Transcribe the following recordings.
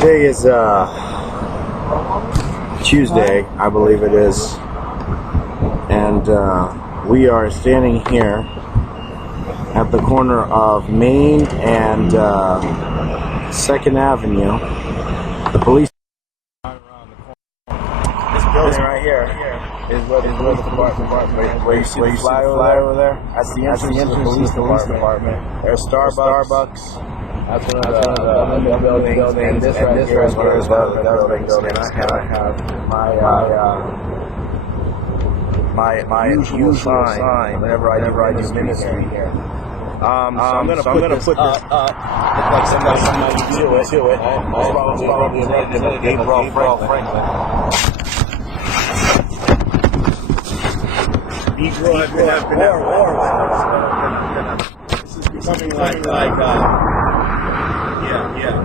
Today is Tuesday, I believe it is, and we are standing here at the corner of Main and 2nd Avenue. The police this building right here is where the police department, where you see the fly over there. That's the entrance to the police department. There's Starbucks. That's one of the buildings, and this right here is one of the government buildings. And I have my usual sign whenever I do ministry here. So I'm gonna put this up. Look like somebody do it. It's probably related to Gabriel Franklin. This is becoming like yeah. I'm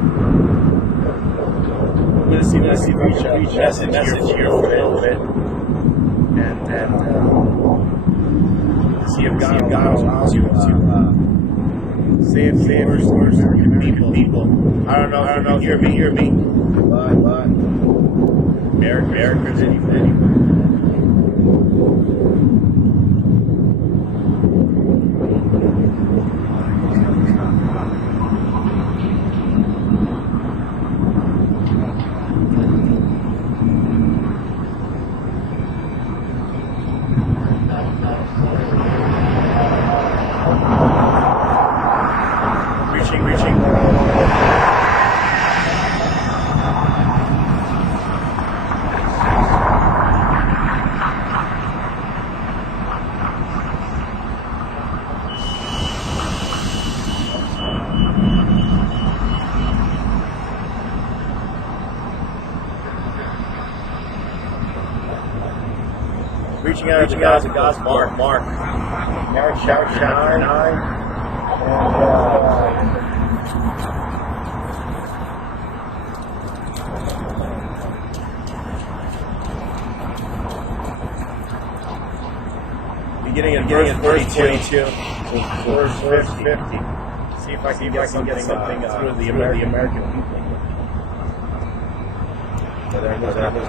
gonna see if we reach message here for a little bit, and see if God allows you to say a few words to people. I don't know if you hear me, but America's anything. Reaching. Reaching out to God's Mark chapter 9. Beginning at verse 22, verse 50. See if I can get something through the American people. So there's nothing.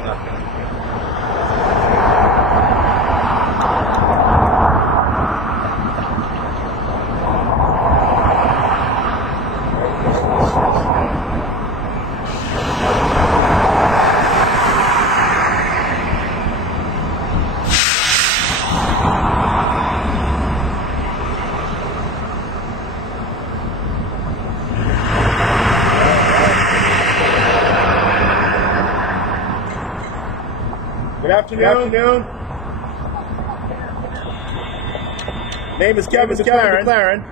Good afternoon. Name is Kevin Duclairon.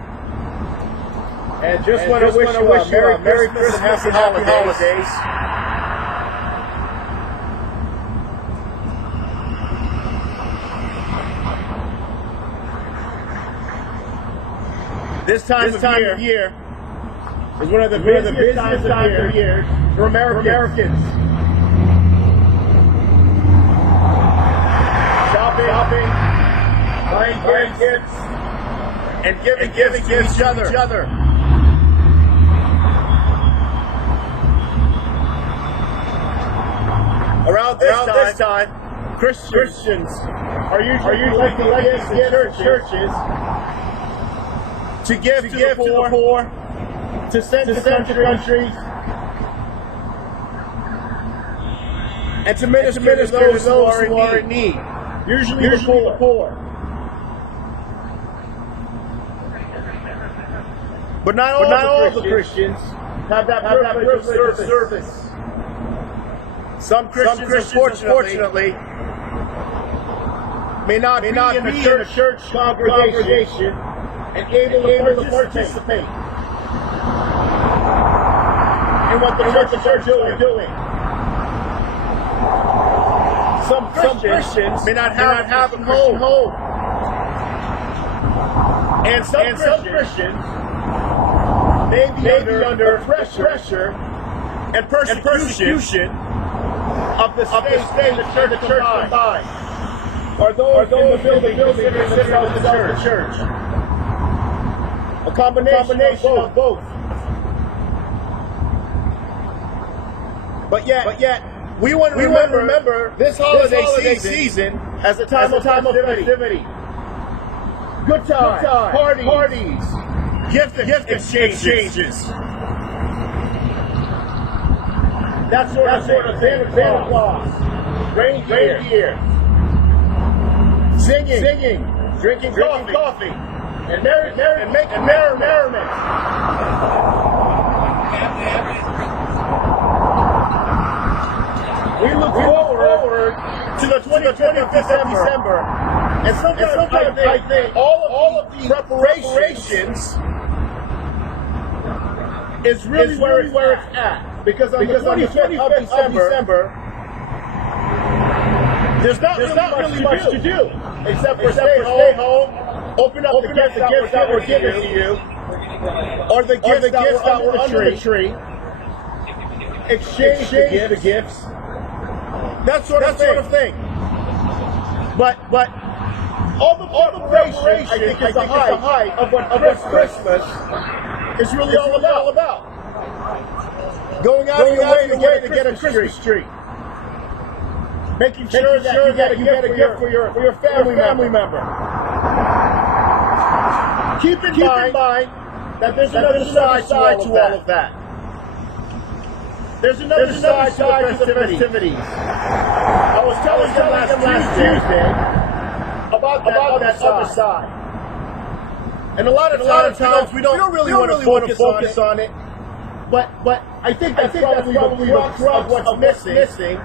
And just want to wish you a Merry Christmas and Happy Holidays. This time of year is one of the busiest times of year for Americans. Shopping, buying gifts, and giving gifts to each other. Around this time, Christians are usually collecting gifts in churches to give to the poor, to send to countries, and to minister to those who are in need. Usually the poor. But not all the Christians have that privilege of service. Some Christians, unfortunately, may not be in a church congregation and able to participate in what the church are doing. Some Christians may not have a Christian home. And some Christians may be under pressure and persecution of the state and the church combined. Or those in the building consider themselves the church. A combination of both. yet, we want to remember this holiday season as a time of festivity. Good times, parties, gift exchanges. That sort of thing. Santa Claus, reindeer, singing, drinking coffee, and making merriment. We look forward to the 25th of December, and sometimes I think all of these preparations is really where it's at. Because on the 25th of December, there's not really much to do except for stay home, open up the gifts that were given to you, or the gifts that were under the tree, exchange the gifts, that sort of thing. But all the preparation, I think, is the height of what Christmas is really all about. Going out of your way to get a Christmas tree. Making sure that you get a gift for your family member. Keep in mind that there's another side to all of that. There's another side to the festivities. I was telling them last Tuesday about that other side. And a lot of times we don't really want to focus on it. But I think that's probably the crux of what's missing.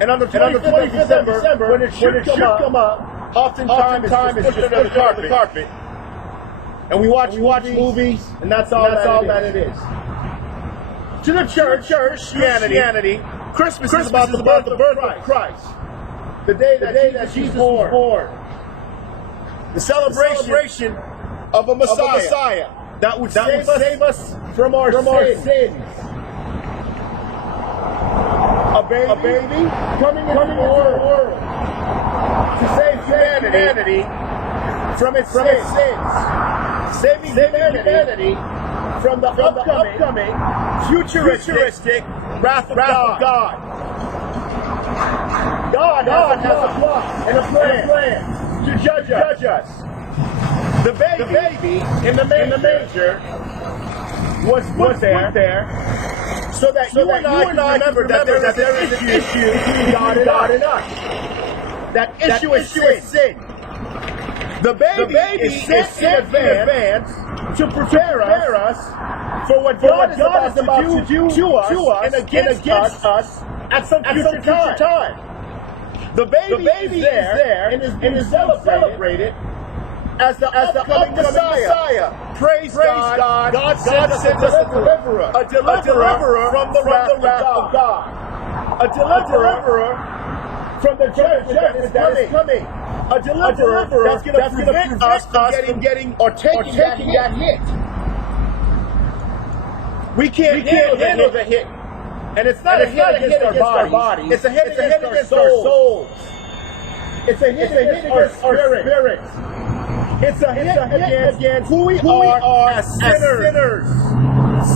And on the 25th of December, when it should come up, oftentimes it's pushed under the carpet. And we watch movies, and that's all that it is. To the church, Christianity, Christmas is about the birth of Christ. The day that Jesus was born. The celebration of a Messiah that would save us from our sins. A baby coming into the world to save humanity from its sins. Saving humanity from the upcoming futuristic wrath of God. God has a plot and a plan to judge us. The baby in the manger was put there so that you and I remember that there is an issue between God and us. That issue is sin. The baby is sent in advance to prepare us for what God is about to do to us and against us at some future time. The baby is there and is celebrated as the upcoming Messiah. Praise God. God sends us a deliverer from the wrath of God. A deliverer from the judgment that is coming. A deliverer that's going to prevent us from getting or taking that hit. We can't handle the hit. And it's not a hit against our bodies. It's a hit against our souls. It's a hit against our spirits. It's a hit against who we are as sinners.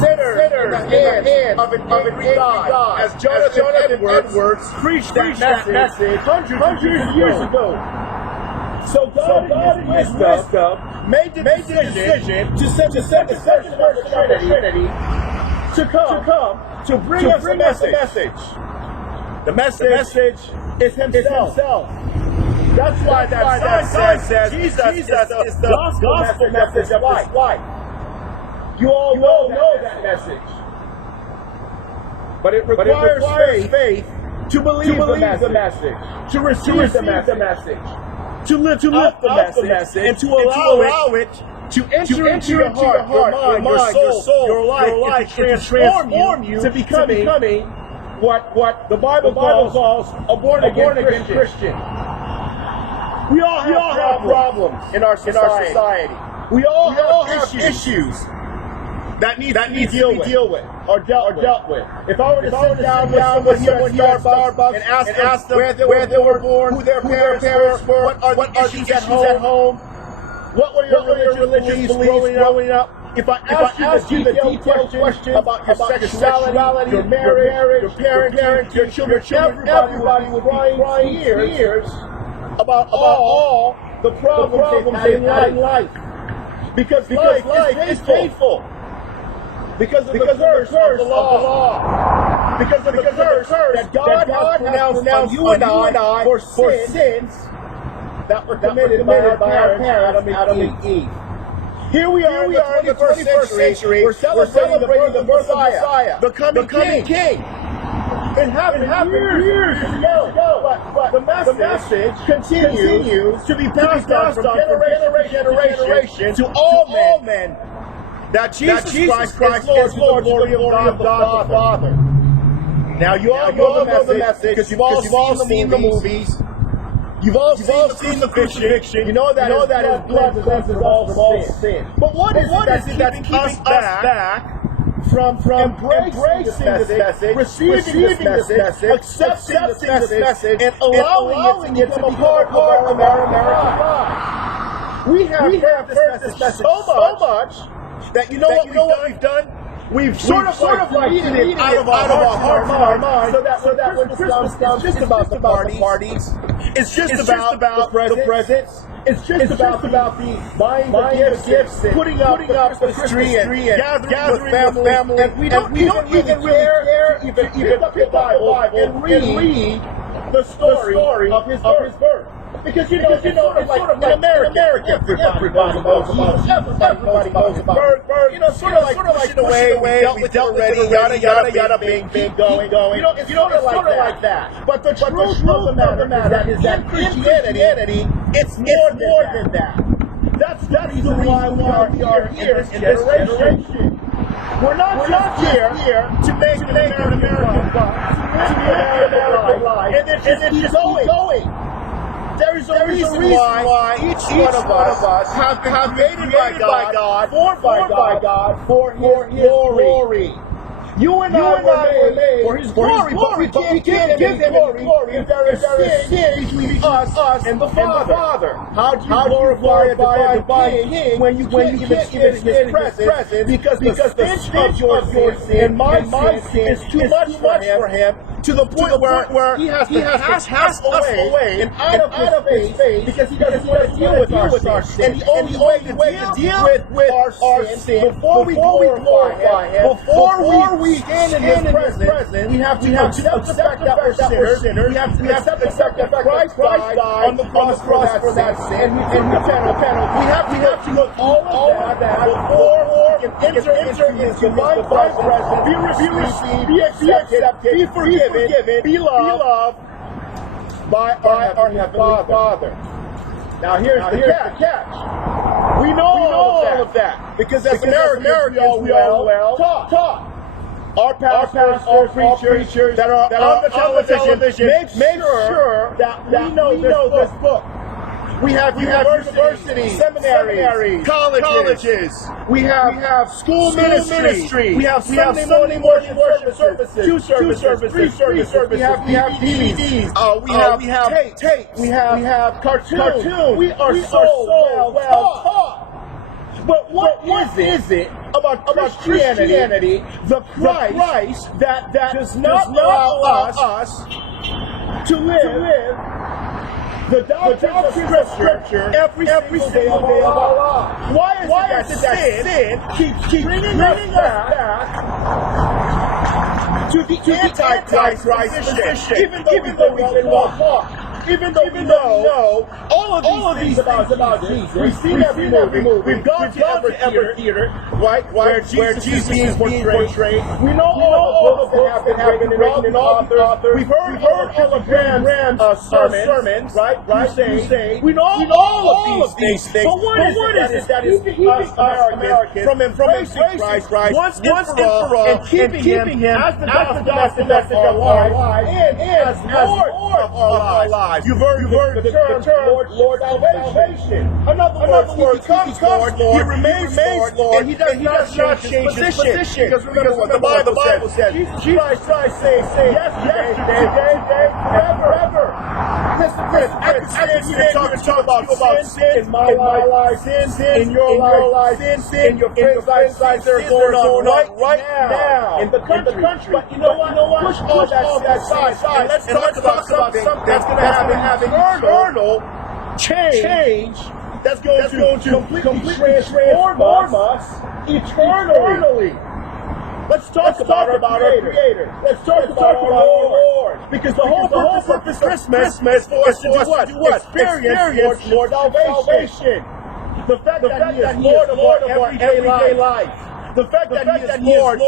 Sinners in the hands of an angry God. As Jonathan Edwards preached that message hundreds of years ago. So God in His wisdom made the decision to send the person of the Trinity to come to bring us a message. The message is Himself. That's why that sign says Jesus is the gospel message of life. You all know that message. But it requires faith to believe the message, to receive the message, to lift up the message, and to allow it to enter into your heart, your mind, your soul, your life, and to transform you to becoming what the Bible calls a born-again Christian. We all have problems in our society. We all have issues that need to be dealt with. If I were to sit down with someone here at Starbucks and ask them where they were born, who their parents were, what are the issues at home, what were your religious beliefs growing up, If I ask you the detailed question about your sexuality, your marriage, your parents, your children, everybody would be crying years about all the problems they've had in life. Because life is painful. Because of the curse of the law. Because of the curse that God has pronounced on you and I for sins that were committed by our parents, Adam and Eve. Here we are in the 21st century. We're celebrating the birth of Messiah, the coming King. It happened years ago, but the message continues to be passed on from generation to all men. That Jesus Christ is Lord, glory of God the Father. Now you all know the message because you've all seen the movies. You've all seen the crucifixion. You know that his blood cleanses all sin. But what is it that's keeping us back from embracing this message, receiving this message, accepting this message, and allowing it to be part of our American life? We have heard this message so much that you know what we've done? We've sort of like eaten it out of our hearts and our minds, so that when Christmas comes, it's just about the parties. It's just about the presents. It's just about the buying the gifts, and putting up the Christmas tree, and gathering with family. And we don't even really care even pick up the Bible and read the story of his birth. Because you know, sort of like in America, everybody knows about birth. You know, sort of like in a way, we dealt with it already, yada, big going. You know, it's sort of like that. But the truth of the matter is that in Christianity, it's more than that. That's the reason why we are here in this generation. We're not just here to make American life, and then just keep going. There is a reason why each one of us have been created by God, formed by God for His glory. You and I were made for His glory, but we can't give Him glory if there is sin between us and the Father. How do you glorify a divine King when you can't even stand His presence because the stench of your sin and my sin is too much for Him? To the point where he has to pass away and out of his face because he doesn't want to deal with our sin. And the only way to deal with our sin before we glorify Him, before we stand in His presence, we have to accept the fact that we're sinners. We have to accept the fact that Christ died on the cross for that sin. And we have to look all of that before we can enter into His divine presence, be received, be accepted, be forgiven, be loved by our Heavenly Father. Now here's the catch. We know all of that because as Americans we all well taught. Our pastors, all preachers that are on the television make sure that we know this book. We have universities, seminaries, colleges. We have school ministry. We have Sunday morning worship services, two services, three services. We have DVDs. We have tapes. We have cartoons. We are so well taught. But what is it about Christianity, the Christ that does not allow us to live the doctrines of Scripture every single day of our lives? Why is it that sin keeps bringing us back to the Antichrist position, even though we talk? Even though we know all of these things about Jesus, we've seen every movie, we've gone to every theater, right, where Jesus is portrayed. We know all the books that have been written and authors. We've heard all of Grand's sermons, right? We know all of these things. But what is it that is us Americans from embracing Christ once and for all and keeping Him as the gospel message of our lives and as Lord of our lives? You've heard the term Lord salvation. In other words, he becomes Lord, he remains Lord, and he does not change his position. Because remember what the Bible says. Jesus Christ says, yes, today, forever. Listen, I could stand here and talk about sin in my life, sin in your life, sin in your friends' lives, they're going on right now in the country. But you know what? Push all that aside, and let's talk about something that's going to have an eternal change that's going to completely transform us eternally. Let's talk about our Creator. Let's talk about our Lord. Because the whole purpose of Christmas is for us to do what? Experience Lord salvation. The fact that He is Lord of our everyday life. The fact that He is Lord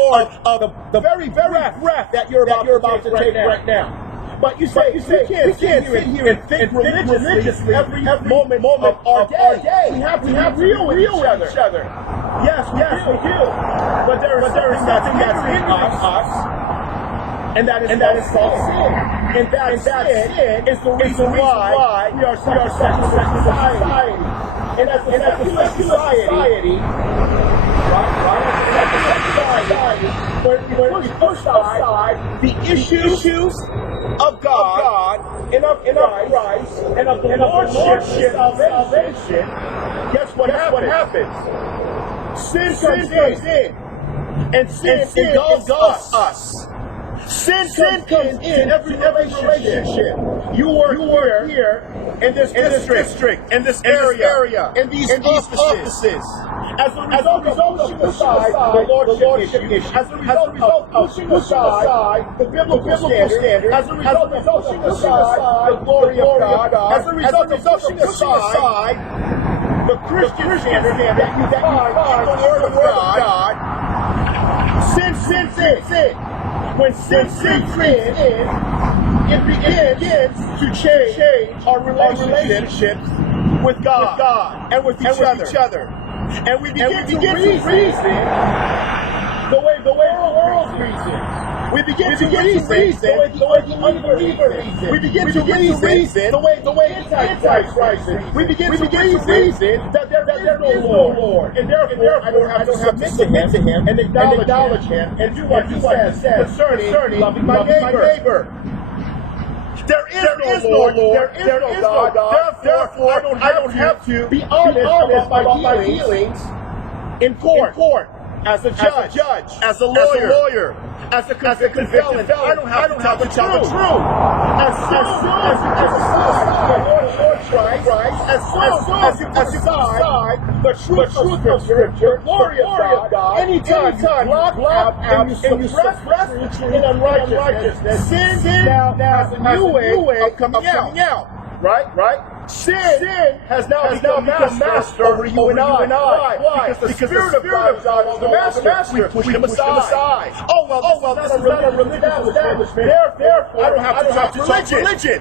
of the very breath that you're about to take right now. But you say, we can't sit here and think religiously every moment of our day. We have to be real with each other. Yes, we do. But there is something that's hindering us, and that is called sin. And that sin is the reason why we are such a society. And as a society, where we push aside the issues of God and of Christ and of the Lordship of salvation, guess what happens? Sin comes in, and sin engulfs us. Sin comes in every relationship. You work here in this district, in this area, in these offices. As a result of pushing aside the Lordship issue, as a result of pushing aside the biblical standard, as a result of pushing aside the glory of God, as a result of pushing aside the Christian standard that you find in the Word of God, sin. When sin creeps in, it begins to change our relationships with God and with each other. And we begin to reason the way the world reasons. We begin to reason the way the unbeliever reasons. We begin to reason the way the Antichrist reasons. We begin to reason that there is no Lord. And therefore, I don't have to submit to Him and acknowledge Him and do what He says concerning loving my neighbor. There is no Lord. There is no God. Therefore, I don't have to be honest about my dealings in court. As a judge, as a lawyer, as a convicted felon. I don't have to tell the truth. As soon as you decide the truth of Scripture, glory of God, anytime block out and you suppress in unrighteousness, sin now has a new way of coming out. Right? Sin has now become master over you and I. Why? Because the Spirit of God is the master. We push him aside. Oh well, this is not a religious establishment. Therefore, I don't have to talk religion.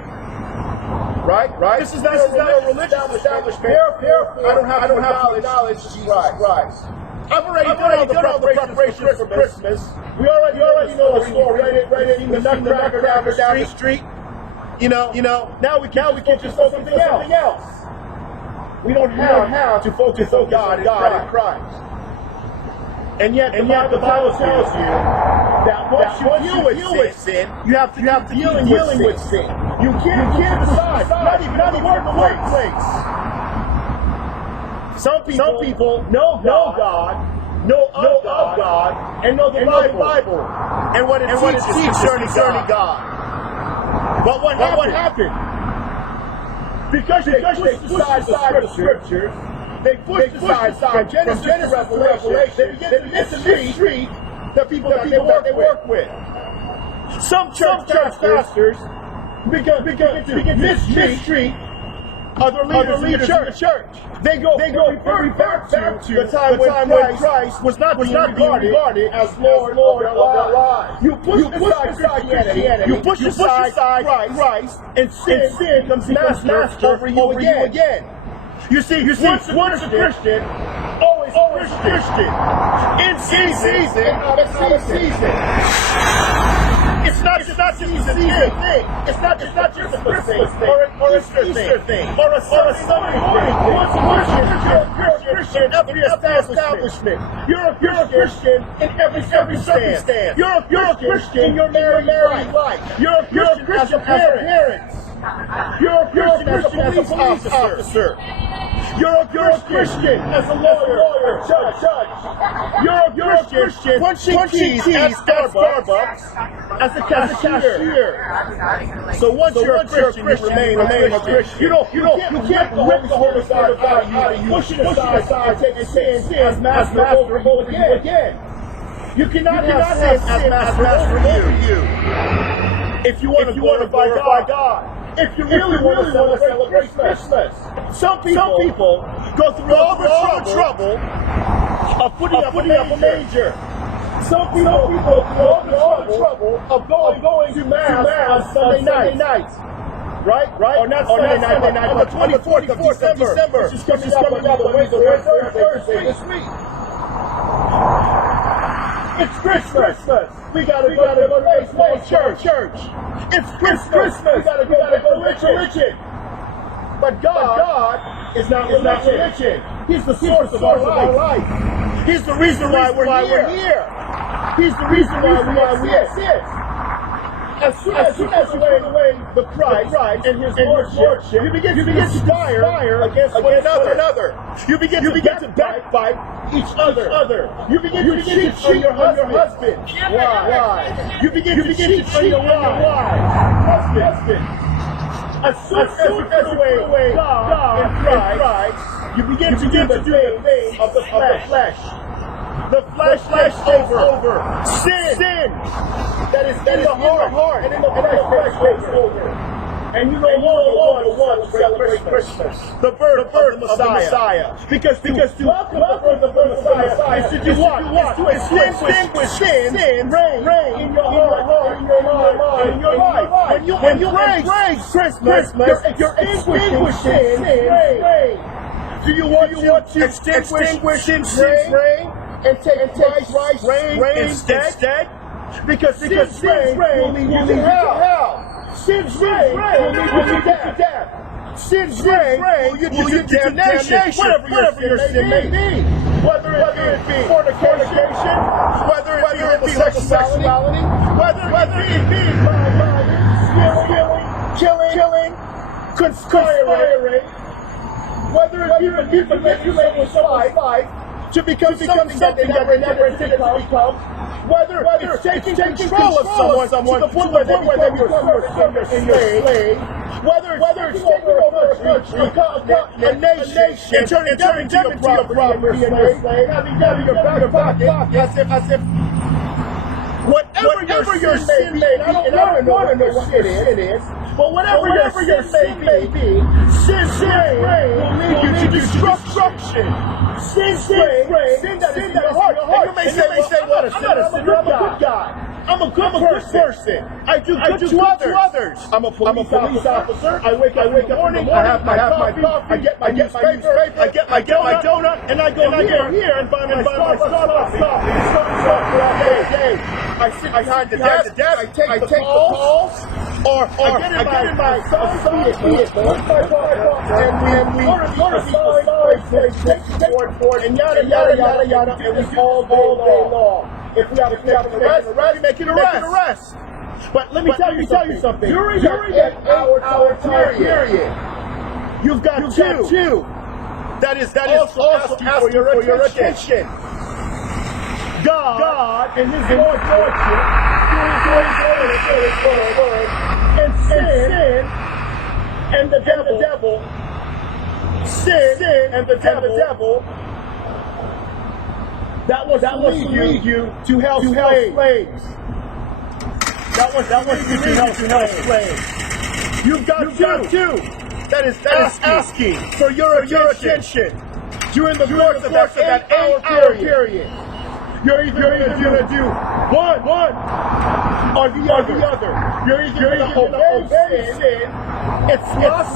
Right? This is not a religious establishment. Therefore, I don't have to acknowledge Jesus Christ. I've already done all the preparations for Christmas. We already know the story. Right? The nutcracker down the street. You know, now we can just focus on something else. We don't have to focus on God and Christ. And yet the Bible tells you that once you deal with sin, you have to keep dealing with sin. You can't decide, not even in the workplace. Some people know God, know of God, and know the Bible, and what it teaches concerning God. But what happened? Because they pushed aside the Scriptures, they pushed aside from Genesis to Revelation, they began to mistreat the people that they work with. Some church pastors began to mistreat other leaders in the church. They go back to the time when Christ was not regarded as Lord of their lives. You push aside Christianity, you push aside Christ, and sin becomes master over you again. You see, once a Christian, always a Christian. In season, out of season. It's not just a season thing. It's not just a Christmas thing, or a Easter thing, or a Sunday morning thing. You're a Christian in every establishment. You're a Christian in every circumstance. You're a Christian in your married life. You're a Christian as a parent. You're a Christian as a police officer. You're a Christian as a lawyer, judge. You're a Christian punching keys at Starbucks as a cashier. So once you're a Christian, you remain a Christian. You can't rip the Holy Spirit out of you, push it aside, take sin as master over you again. You cannot have sin as master over you. If you want to glorify God. If you really want to celebrate Christmas. Some people go through all the trouble of putting up a manger. Some people go through all the trouble of going to Mass on Sunday nights. Right? Or not Sunday night, on the 24th of December, which is coming up on Thursday this week. It's Christmas. We gotta go to baseball church. It's Christmas. We gotta go to religion. But God is not religion. He's the source of our life. He's the reason why we're here. He's the reason why we exist. As soon as you put away the Christ and His lordship, you begin to fire against one another. You begin to backbite each other. You begin to cheat on your husband. Why? You begin to cheat on your husband. As soon as you put away God and Christ, you begin to do the thing of the flesh. The flesh over sin that is in the heart and in the flesh takes over. And you no longer want to celebrate Christmas. The birth of the Messiah. Because to welcome the birth of the Messiah is to do what? Is to extinguish sin, reign in your heart, in your mind, in your life. When you praise Christmas, you're extinguishing sin, reign. Do you want to extinguish sin's reign? And take Christ's reign instead? Because sin's reign will lead you to hell. Sin's reign will lead you to death. Sin's reign will lead you to damnation. Whatever your sin may be. Whether it be fornication, whether it be homosexuality, whether it be killing, conspiring, whether it be manipulating someone's life to become something that they never intended to become, whether it's taking control of someone to the point where they become your slave, whether it's taking over a country, a nation, and turning them into your property and your slave, having your back pocket as if whatever your sin may be, and I don't want to know what sin is, but whatever your sin may be, sin's reign will lead you to destruction. Sin's reign, sin that is in your heart. And you may say, well, I'm not a sinner, I'm a good guy. I'm a good person. I do good to others. I'm a police officer. I wake up in the morning. I have my coffee. I get my newspaper. I get my donut, and I go here and buy my Starbucks coffee. I sit behind the desk. I take the calls. Or I get in my son's vehicle with my partner, and we order the and yada, and we all day long. If we have to arrest, we make an arrest. But let me tell you something. During that hour period, you've got two that is also asking for your attention. God and His lordship, and sin and the devil, sin and the devil. That was lead you to hell slaves. That was lead you to hell slaves. You've got two that is asking for your attention during the course of that 8-hour period. You're either going to do one or the other. You're either going to obey sin. It's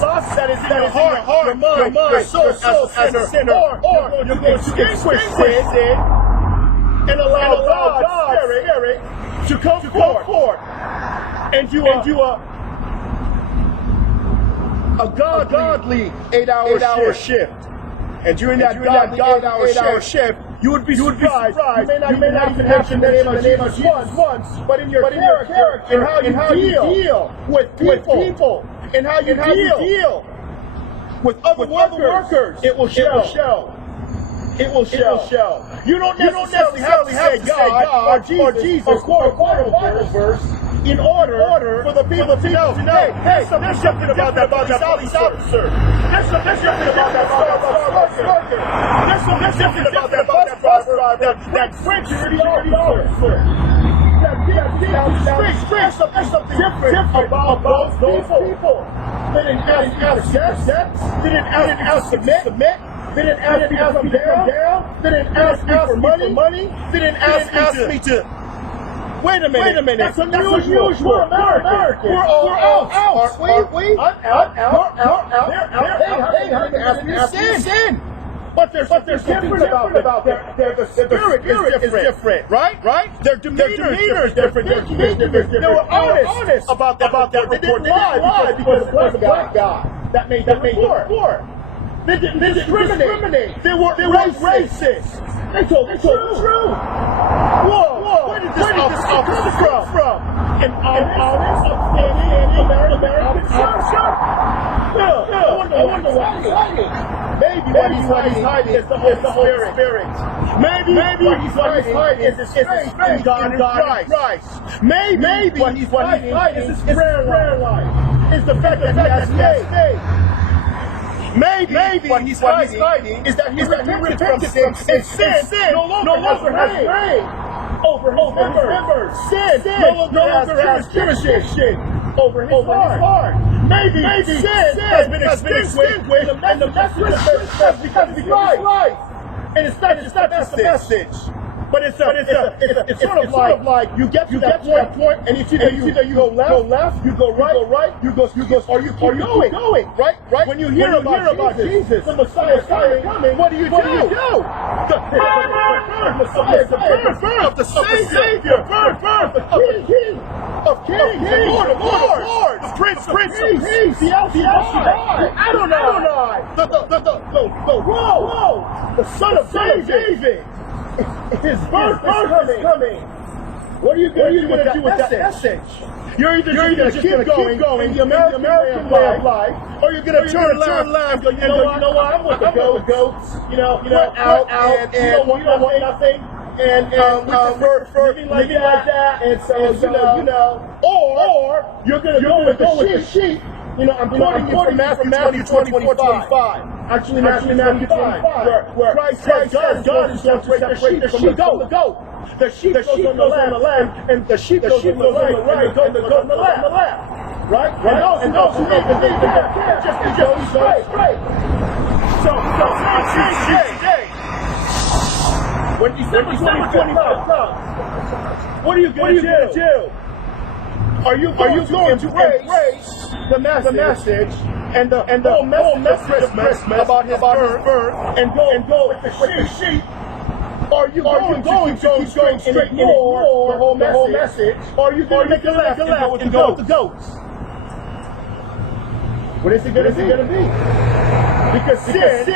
lust that is in your heart, your mind, your soul as a sinner, or you're going to extinguish sin and allow God's Spirit to come forth and do a godly 8-hour shift. And during that godly 8-hour shift, you would be surprised. You may not even mention the name of Jesus once, but in your character and how you deal with people and how you deal with other workers, it will show. It will show. You don't necessarily have to say God or Jesus or quote a Bible verse in order for the people to know, hey, there's something about that police officer. There's something about that Starbucks worker. There's something about that bus driver that security officer. There's something different about those people. They didn't ask to submit. They didn't ask me to come down. They didn't ask me for money. They didn't ask me to. Wait a minute. That's unusual. We're Americans. We're all out, aren't we? I'm out. They're out. They haven't asked me to sin. But there's something about the spirit is different, right? Their demeanor is different. They were honest about that report. They didn't lie because it was a black guy that made the report. They didn't discriminate. They were racist. They told the truth. Whoa! Where did this officer come from? An honest, upstanding American citizen. I wonder why he's hiding. Maybe what he's hiding is the Holy Spirit. Maybe what he's hiding is his faith in God and Christ. Maybe what he's hiding is his prayer life. Is the fact that he has faith. Maybe what he's hiding is that he repented from sin, and sin no longer has reign over his members. Sin no longer has jurisdiction over his heart. Maybe sin has been extinguished and the message has become his life. And it's not just the message. But it's sort of like you get to that point, and it's either you go left, you go right, you go, or you keep going, right? When you hear about Jesus, the Messiah is coming, what do you do? The birth of the Savior, birth of the King of Kings, the Lord of Lords, the Prince of Peace, the Adonai, the Son of David. His birth is coming. What are you going to do with that message? You're either going to keep going the American way of life, or you're going to turn left and go, you know what, I'm with the goats, out, and you don't want nothing, and we prefer living like that, and so, or you're going to go with the sheep. I'm quoting you from Matthew 24:25. Actually, Matthew 25, where Christ says God is going to separate the sheep from the goat. The sheep goes on the left, and the sheep goes on the right, and the goat goes on the left. Right? And those who don't believe that just go straight. So today, when December 25 comes, what are you going to do? Are you going to embrace the message and the whole message of Christmas about his birth and go with the sheep? Or are you going to keep going straight and ignore the whole message? Or are you going to make a left and go with the goats? What is it going to be? Because sin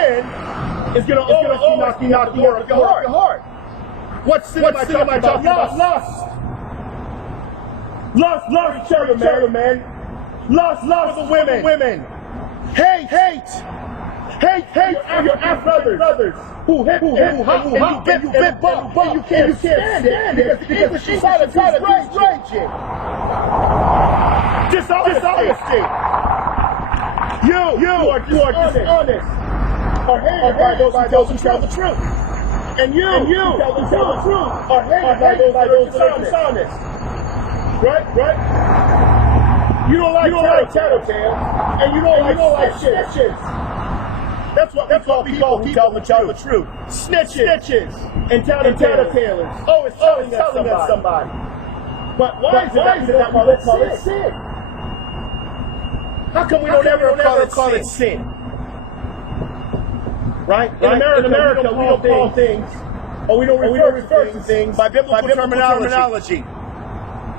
is going to always be knocking at your heart. What sin am I talking about? Lust for each other, man. Lust for the women. Hate for your brothers who hit and you bit bump and you can't stand it because the society is raging. Dishonesty. You are dishonest. Or hated by those who tell the truth. And you who tell the truth are hated by those who are dishonest. Right? You don't like tattletales, and you don't like snitches. That's what we call people who tell the truth. Snitches and tattletalers. Always telling that somebody. But why is it that we don't call it sin? How come we don't ever call it sin? Right? In America, we don't call things or we don't refer to things by biblical terminology.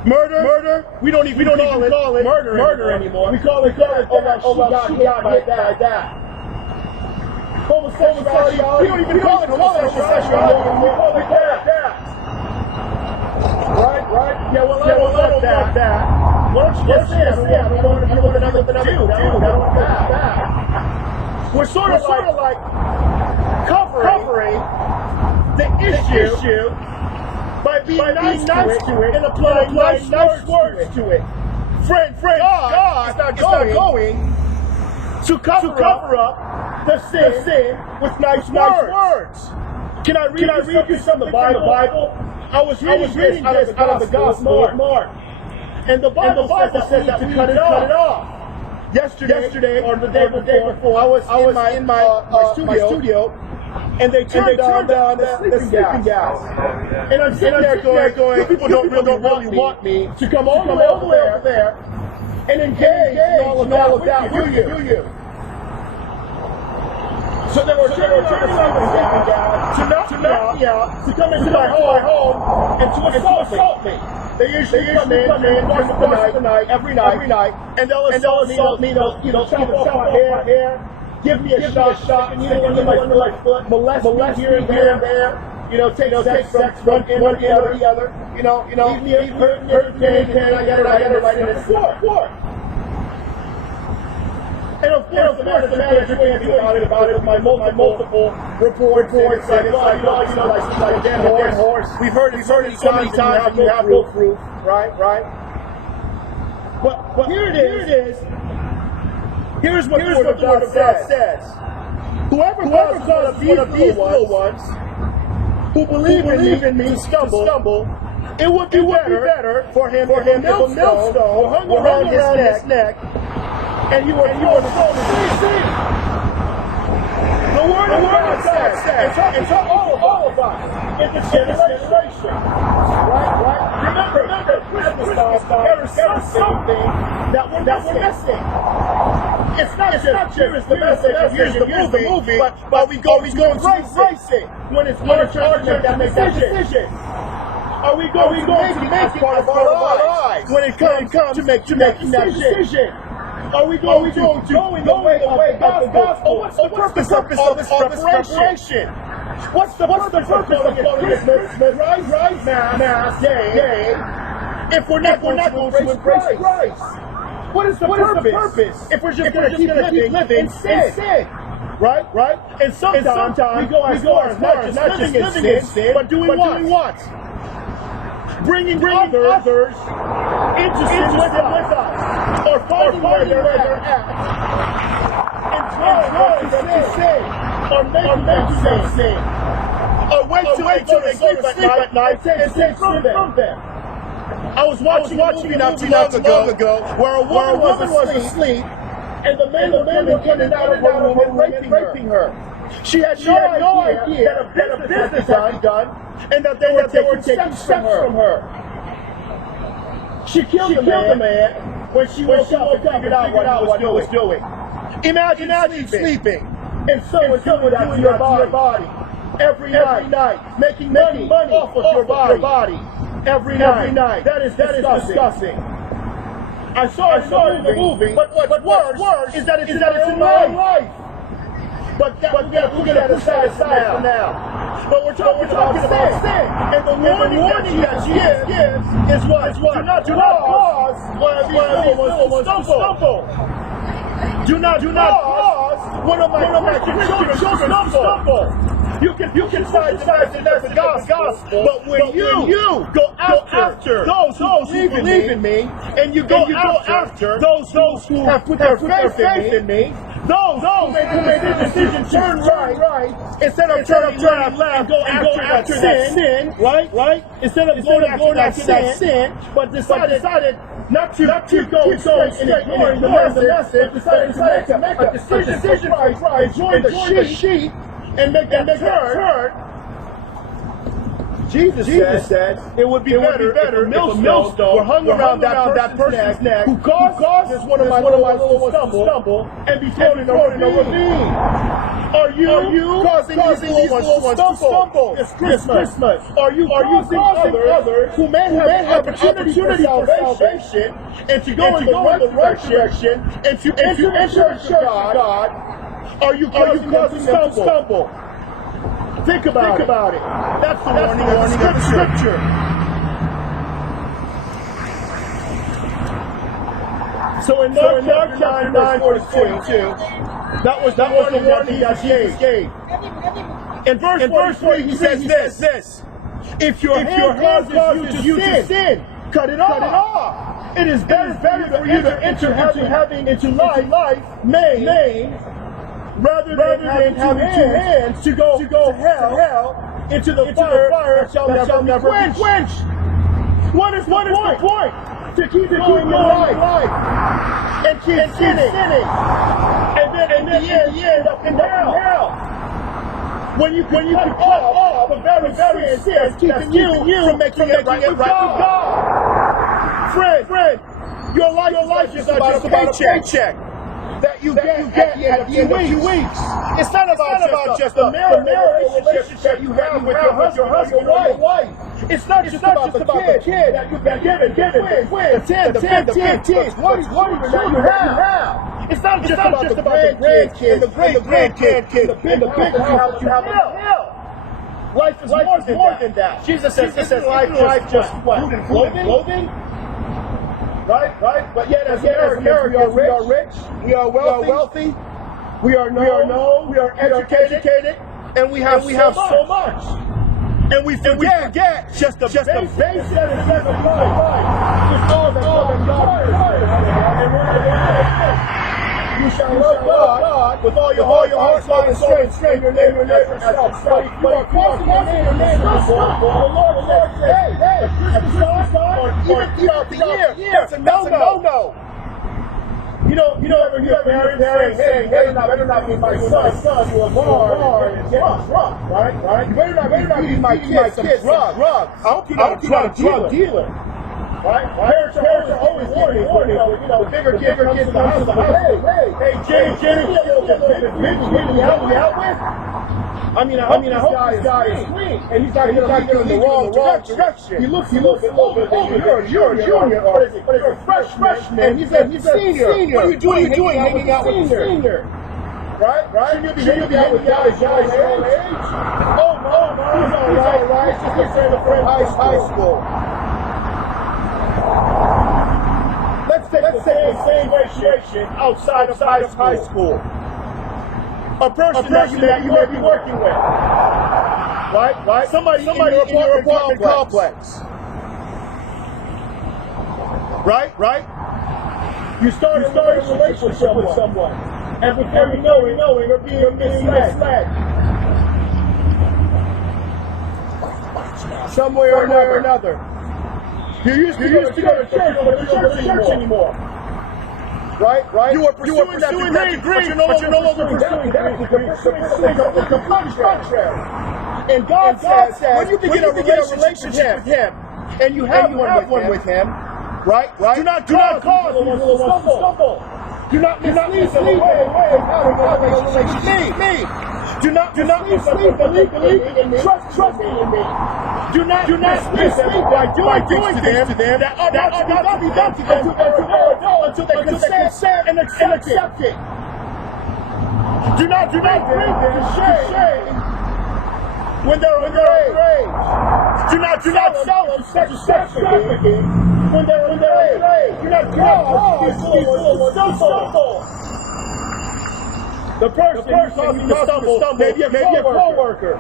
Murder, we don't even call it murder anymore. We call it she got hit by that. Homosexuality, we don't even call it homosexuality anymore. We call it that. Right? Yeah, well, I don't want that. Why don't you just say, I don't want another that. We're sort of like covering the issue by being nice to it and applying nice words to it. Friend, God is not going to cover up the sin with nice words. Can I read you from the Bible? I was reading this out of the Gospel of Mark. And the Bible says that we cut it off. Yesterday or the day before, I was in my studio, and they turned down the sleeping gas. And I'm sitting there going, you people don't really want me to come all the way over there and engage in all of that, do you? So they were turning the sleeping gas to knock me out, to come into my home, and to assault me. They usually come in once a night, every night, and they'll assault me, they'll chop off my hair, give me a shot, and under my foot, molest here and there, take sex, run in one ear or the other, leave me hurt, I got it right in his floor. And of course, the manager can't do anything about it. My multiple reports, like damn horse. We've heard it so many times. You have no proof, right? But here it is. Here's what the Word of God says. Whoever causes one of these little ones who believe in me to stumble, it would be better for him if a millstone were hung around his neck. And you were thrown into the sea. The Word of God says, and to all of us in this generation, right? Remember, Christmas time, there is something that we're missing. It's not just here's the message, here's the movie, but we go to embrace it when it's our turn to make that decision. Are we going to make it part of our lives when it comes to making that decision? Are we going to go in the way of the gospel? What's the purpose of this preparation? What's the purpose of calling it Christmas, right, Mass Day, if we're not going to embrace Christ? What is the purpose? If we're just going to keep living in sin, right? And sometimes we go as far as not just living in sin, but doing what? Bringing others into sin with us, or finding where they're at, and trying to sin, or making them sin, or wait till they go to sleep at night and take from them. I was watching a movie not too long ago where a woman was asleep, and the men were coming out of her room and raping her. She had no idea that a business had begun and that they were taking steps from her. She killed the man when she woke up and figured out what he was doing. Imagine sleeping and someone doing that to your body every night, making money off of your body every night. That is disgusting. I saw it in the movie, but what's worse is that it's in my life. But we're going to put that aside for now. But we're talking about sin. And the warning that she gives is what? Do not cause one of these little ones to stumble. Do not cause one of my children to stumble. You can decide that's the gospel, but when you go after those who believe in me, and you go after those who have put their faith in me, those who made the decision turn right instead of turning left and go after that sin, right? Instead of going after that sin, but decided not to go straight and ignoring the message, but decided to make a decision for Christ, join the sheep, and make that turn. Jesus said it would be better if a millstone were hung around that person's neck who causes one of my little ones to stumble and be thrown in a ravine. Are you causing these little ones to stumble this Christmas? Are you causing others who may have an opportunity for salvation and to go in the right direction and to enter the church of God? Are you causing them to stumble? Think about it. That's the warning of Scripture. So in Mark chapter 9, verse 42, that was the warning that Jesus gave. In verse 3, he says this: If your hand causes you to sin, cut it off. It is better for you to enter into life maimed, rather than having two hands to go to hell, into the fire that shall never be quenched. What is the point? To keep going in life and keep sinning, and then in the end up in hell. When you cut off the very sin keeping you from making it right with God. Friend, your life is not just about a paycheck that you get at the end of 2 weeks. It's not about just the marriage relationship you have with your husband or your wife. It's not just about the kid that you've been given, the 10, the 15, 20 children that you have. It's not just about the grandkids, the great-grandkids, and the big house that you have in hell. Life is more than that. Jesus says life just what? Food and clothing? Right? But yet as Americans, we are rich, we are wealthy, we are known, we are educated, and we have so much. And we forget just the basic necessities of life. Just all that God requires. And we're not you shall love God with all your heart, soul, and strength, and your neighbor as yourself. But if you are crossing your neighbor before the Lord says, hey, Christmas time, or even throughout the year, that's a no-no. You know, ever hear parents saying, hey, better not be my son to a bar and get drunk, right? You better not be my kids drugs. I hope you're not a drug dealer. Right? Parents are always warning. The bigger kid comes to the house. Hey, Jenny, you help me out with? I hope this guy is clean, and he's not going in the wrong direction. He looks a little bit older. You're a junior, or you're a freshman, and he's a senior. What are you doing hanging out with the senior? Right? Shouldn't you be hanging out with guys your own age? Oh, no, he's all right. It's just a friend of high school. Let's take the same situation outside of high school. A person that you may be working with, right? Somebody in your apartment complex, right? You start a relationship with someone, and before you know it, you're being misled. Somewhere or another. You used to go to church, but you don't go to church anymore. Right? You were pursuing that degree, but you're no longer pursuing that degree. You're pursuing the contrary. And God says, when you begin a relationship with Him, and you have one with Him, right? Do not cause the ones to stumble. Do not mislead them away from having a relationship with me. Do not mislead them illegally in me. Trust me in me. Do not mislead them by doing things to them that ought not to be done to them until they consent and accept it. Do not bring them to shame when they're underage. Do not sell them sex trafficking when they're underage. Do not cause these little ones to stumble. The person causing the stumble may be a co-worker,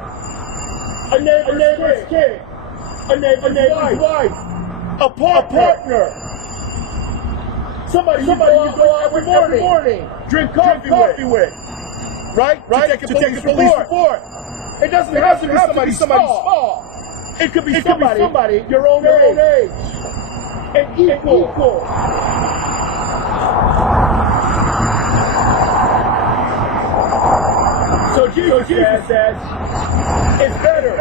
a neighbor's kid, a neighbor's wife, a partner, somebody you go out every morning, drink coffee with, right? To take a police report. It doesn't have to be somebody's fault. It could be somebody your own age, and equal. So Jesus says, it's better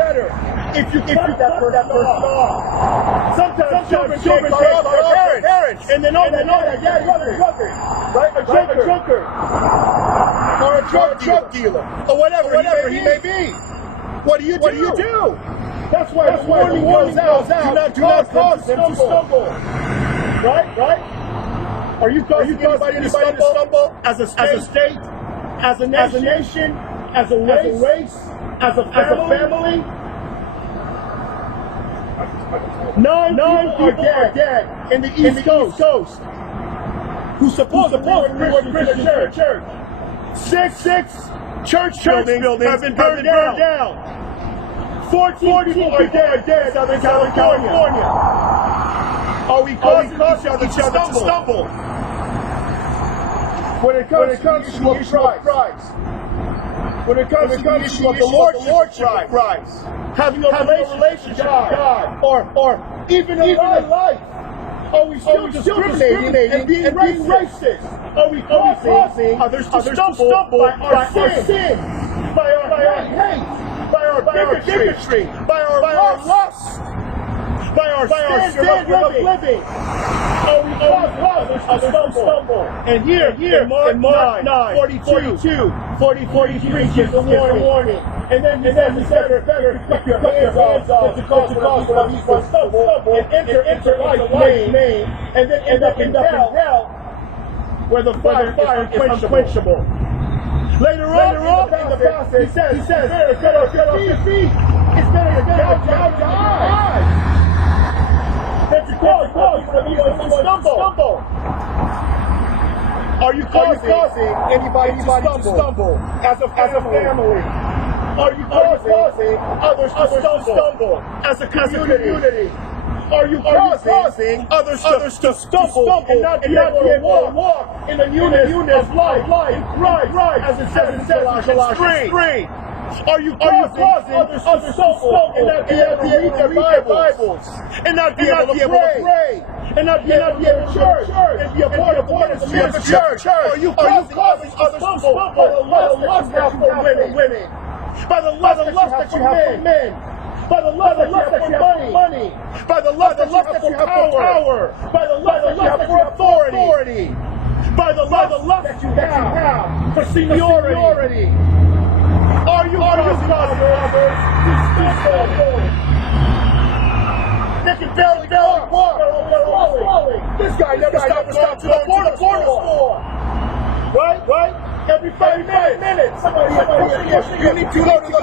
if you cut that person off. Sometimes children take our parents, and they know that daddy's a drunkard, right? A drunkard. or a drug dealer, or whatever he may be. What do you do? That's why the warning goes out. Do not cause them to stumble. Right? Are you causing anybody to stumble as a state, as a nation, as a race, as a family? Nine people are dead in the East Coast who supposedly were Christian church. Six church buildings have been burned down. 14 people are dead in Southern California. Are we causing each other to stumble? When it comes to the issue of Christ, when it comes to the issue of the Lordship of Christ, having a relationship with God, or even in life, are we still discriminating and being racist? Are we causing others to stumble by our sin, by our hate, by our bigotry, by our lust, by our standard of living? Are we causing others to stumble? And here in Mark 9, 42, 43 gives a warning. And then he says, better keep your hands off to cause one of these to stumble and enter life name, and then end up in hell, where the fire is unquenchable. Later on in the passage, he says, better get off your feet. It's better to gouge out your eyes than to cause one of these to stumble. Are you causing anybody to stumble as a family? Are you causing others to stumble as a community? Are you causing others to stumble and not be able to walk in the newness of life in Christ, as it says in Colossians 3? Are you causing others to stumble and not be able to read their Bibles, and not be able to pray, and not be able to go to church, and be a part of the ministry of the church? Are you causing others to stumble by the lust that you have for women? By the lust that you have for men, by the lust that you have for money, by the lust that you have for power, by the lust that you have for authority, by the lust that you have for seniority. Are you causing others to stumble? They can barely walk. This guy never stopped going to the corner store. Right? Every 5 minutes, somebody you need to go to the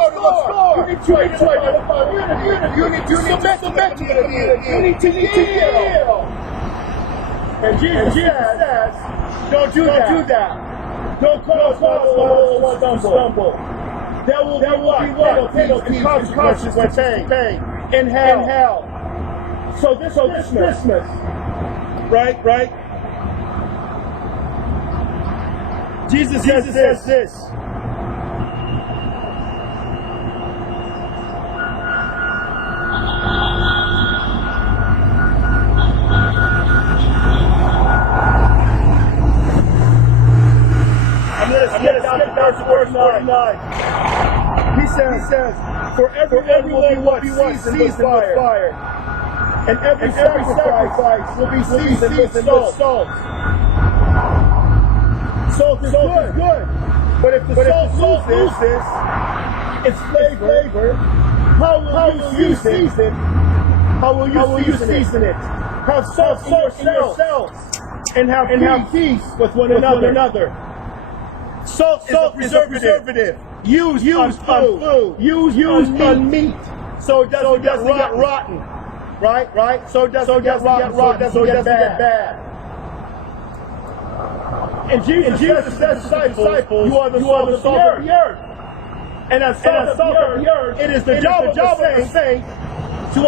store. You need to identify unity. You need to submit to the community. You need to yield. And Jesus says, don't do that. Don't cause others to stumble. There will be consequences in hell. So this Christmas, right? Jesus says this. I'm going to skip down to verse 49. He says, for everyone will be seasoned with fire, and every sacrifice will be seasoned with salt. Salt is good, but if the salt loses its flavor, how will you season? How will you season it? Have salt in yourselves, and have peace with one another. Salt is a preservative. Used on food. Used on meat, so it doesn't get rotten. Right? So it doesn't get rotten. So it doesn't get bad. And Jesus says to the disciples, you are the salt of the earth. And as salt of the earth, it is the job of the saint to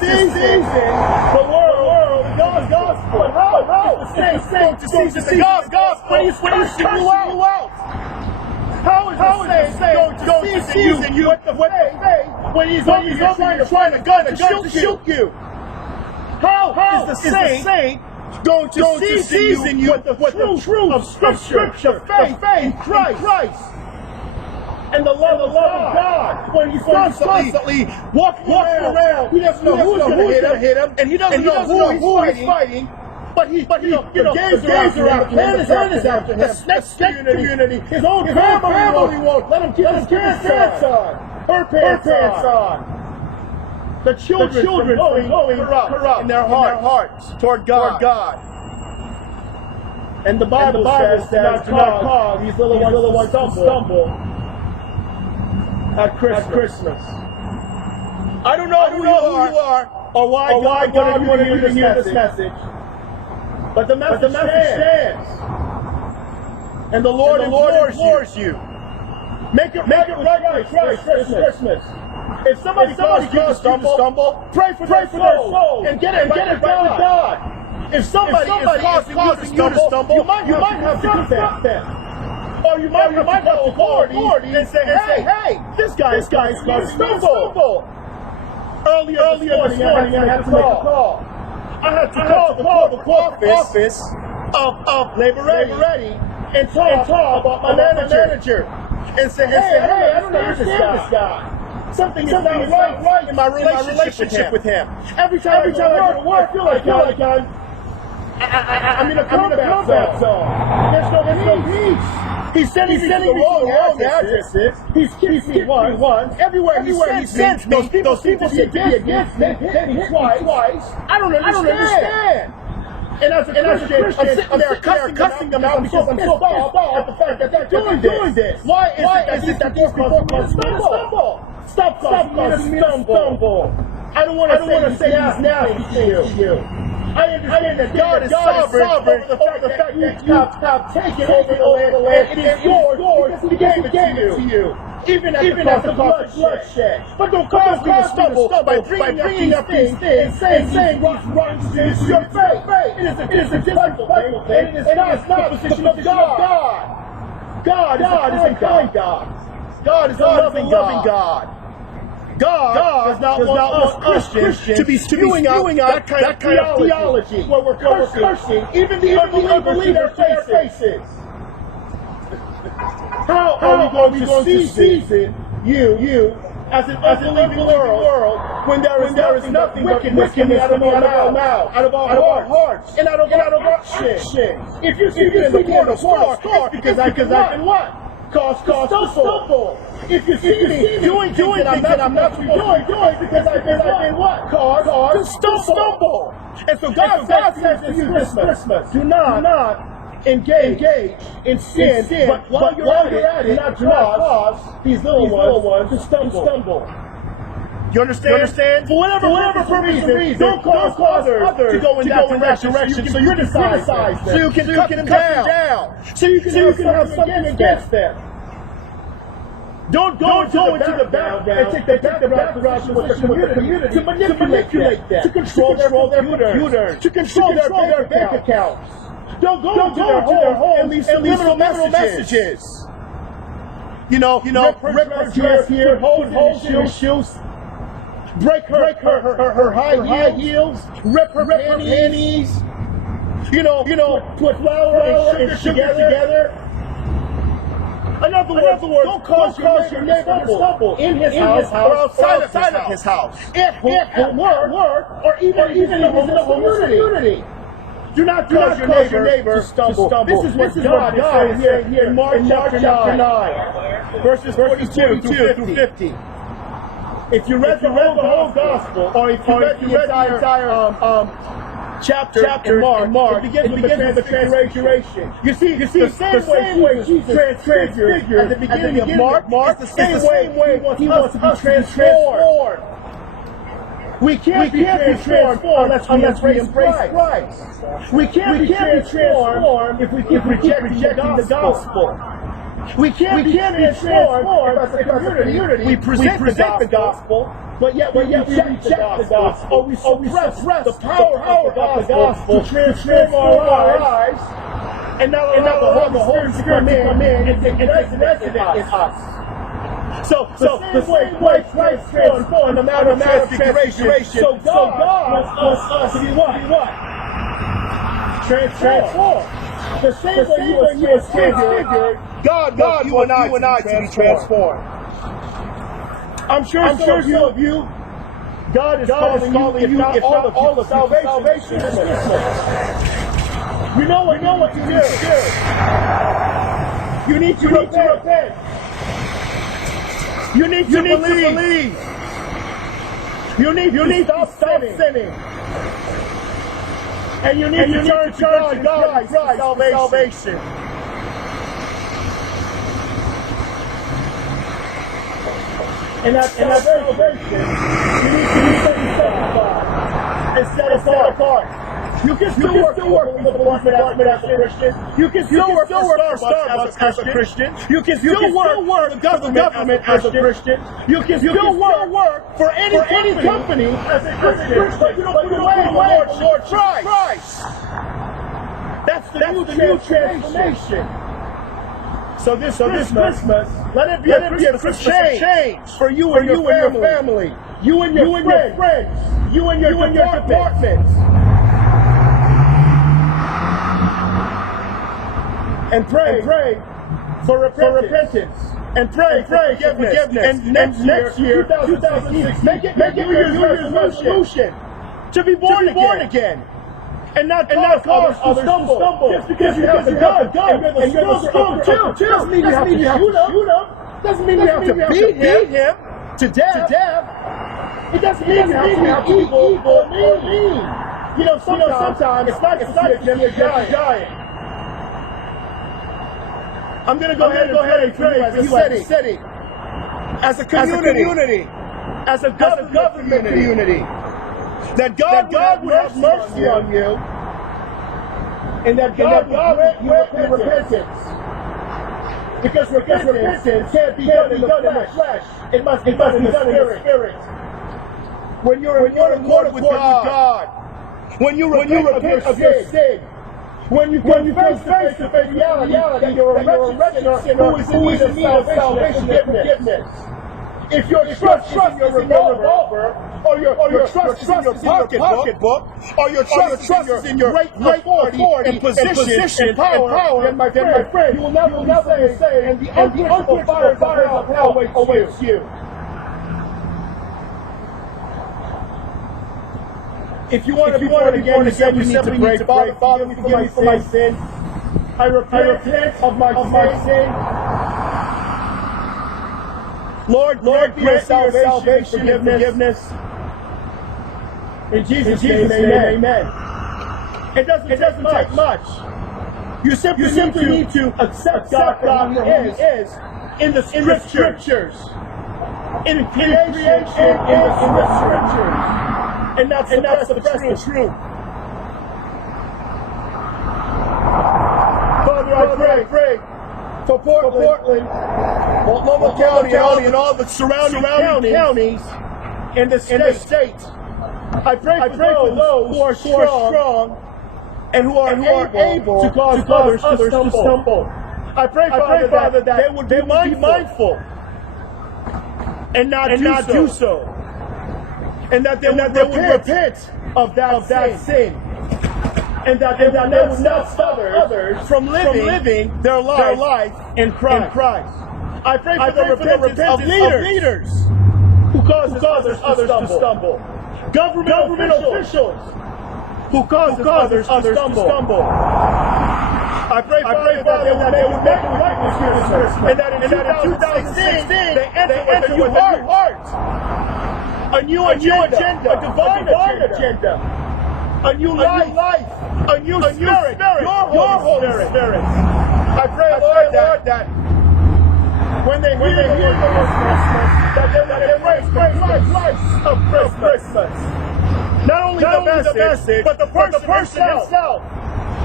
season the world, God's gospel. But how is the saint to season the God's gospel when he's cursing you out? How is the saint going to season you with the faith when he's over here trying to gun to shoot you? How is the saint going to season you with the truth of Scripture, faith in Christ, and the love of God, when he's constantly walking around? He doesn't know who's going to hit him, and he doesn't know who he's fighting, But the gays are out, the man is after him. Next community, his own family won't let him keep his pants on, her pants on. The children going corrupt in their hearts toward God. And the Bible says, do not cause these little ones to stumble at Christmas. I don't know who you are or why God wanted you to hear this message. But the message stands. And the Lord implores you. Make it right Christmas. If somebody causes you to stumble, pray for their soul and get it right with God. If somebody is causing you to stumble, you might have to confess them. Or you might have to call authority and say, hey, this guy is going to stumble. Earlier this morning, I had to make a call. I had to call the office of Labor Ready and talk about my manager and say, hey, I don't understand this guy. Something is not right in my relationship with him. Every time I go to work, I feel like I'm in a combat zone. There's no peace. He's sending me to the wrong addresses. He's kissed me once. Everywhere he sends me, those people seem to be against me. Hit me twice. I don't understand. And as a Christian, I'm sitting there cussing them out because I'm so pissed off at the fact that they're doing this. Why is it that these people can't stumble? Stop causing me to stumble. I don't want to say he's nasty to you. I understand that God is sovereign over the fact that you have taken over the land. It is yours because He gave it to you. Even at the cost of bloodshed. But don't cause me to stumble by bringing up these things and saying rotten things to your face. It is a difficult thing. It is not a position of God. God is a kind God. God is a loving God. God does not want us Christians to be spewing out that kind of theology where we're cursing even the unbelievers in their faces. How are we going to season you as an unbelieving world when there is nothing but wickedness coming out of our mouth, out of our hearts, and out of our actions? If you see me in the corner store, it's because I can what? Cause stumble. If you see me doing things that I'm not supposed to be doing because I've been what? Cause to stumble. And so God says to you this Christmas, do not engage in sin, but while you're at it, do not cause these little ones to stumble. You understand? For whatever reason, don't cause others to go in that direction. So you criticize them. So you can cut them down. So you can have something against them. Don't go into the background and take the background with the community to manipulate them, to control their computers, to control their bank accounts. Don't go into their home and leave subliminal messages. Rip her dress here, hold shoes. Break her high heels, rip her panties, put flour and sugar together. In other words, don't cause your neighbor to stumble in his house or outside of his house. At work, or even in the community. Do not cause your neighbor to stumble. This is what God is saying here in Mark chapter 9, verses 42 through 50. If you read the whole gospel, or if you read the entire chapter in Mark, it begins with the transfiguration. You see, the same way Jesus transfigured at the beginning of Mark, it's the same way He wants to be transformed. We can't be transformed unless we embrace Christ. We can't be transformed if we keep rejecting the gospel. We can't be transformed as a community. We present the gospel, but yet we reject the gospel, or we suppress the power of the gospel to transform our lives, and now the Holy Spirit to come in and resident in us. So the same way Christ transformed the matter of transfiguration, so God wants us to be what? Transformed. The same way you were transfigured, God wants you and I to be transformed. I'm sure some of you, God is calling you, if not all of salvation this Christmas. You know what to do. You need to repent. You need to believe. You need to stop sinning. And you need to turn to God for salvation. And that salvation, you need to be sanctified and set apart. You can still work in the department as a Christian. You can still work for Starbucks as a Christian. You can still work for the government as a Christian. You can still work for any company as a Christian. But you don't put away the Lord Christ. That's the new transformation. So this Christmas, let it be a Christmas change for you and your family. You and your friends. You and your departments. And pray for repentance. And pray for forgiveness. And next year, 2006, make it New Year's resolution to be born again. And not cause others to stumble. Just because you have the gun and you're strong too. Doesn't mean you have to shoot him. Doesn't mean you have to beat him to death. It doesn't mean you have to be evil or mean. You know, sometimes it's not to be a giant. I'm going to go ahead and pray as a city, as a community, as a government community, that God would have mercy on you, and that God would grant you repentance. Because repentance can't be done in the flesh. It must be done in the spirit. When you're in accord with God, when you repent of your sin, when you face to face reality that you're a wretched sinner who is in need of salvation and forgiveness. If your trust is in your revolver, or your trust is in your pocketbook, or your trust is in your great authority and position and power, then my friend, you will never be saved, and the unquenchable fires of hell awaits you. If you want to be born again, you simply need to pray, Father, forgive me for my sin. I repent of my sin. Lord, grant me your salvation, forgiveness. In Jesus' name, amen. It doesn't take much. You simply need to accept God for who He is in the Scriptures. In creation, in the Scriptures. And that's the truth. Father, I pray for Portland, Multnomah County, and all the surrounding counties in the state. I pray for those who are strong and who are able to cause others to stumble. I pray, Father, that they would be mindful and not do so. And that they would repent of that sin. And that they would not stop others from living their life in Christ. I pray for the repentance of leaders who cause others to stumble. Government officials who cause others to stumble. I pray, Father, that they would make the right decisions, and that in 2016 they enter with a new heart. A new agenda, a divine agenda, a new life, a new spirit, your Holy Spirit. I pray, Lord, that when they hear the word Christmas, that they will embrace the price of Christmas. Not only the message, but the person himself,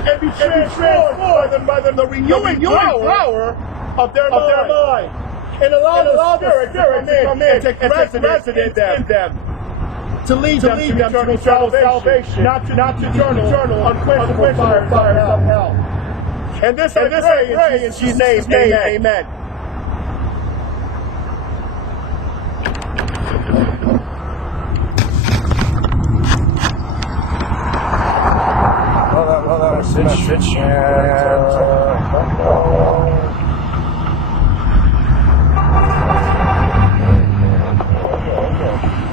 and be transformed by the renewing power of their mind. And allow the Spirit to come in and take residence in them. To lead them to eternal salvation, not to eternal unquenchable fires of hell. And this I pray in Jesus' name, amen. Well, that was a message.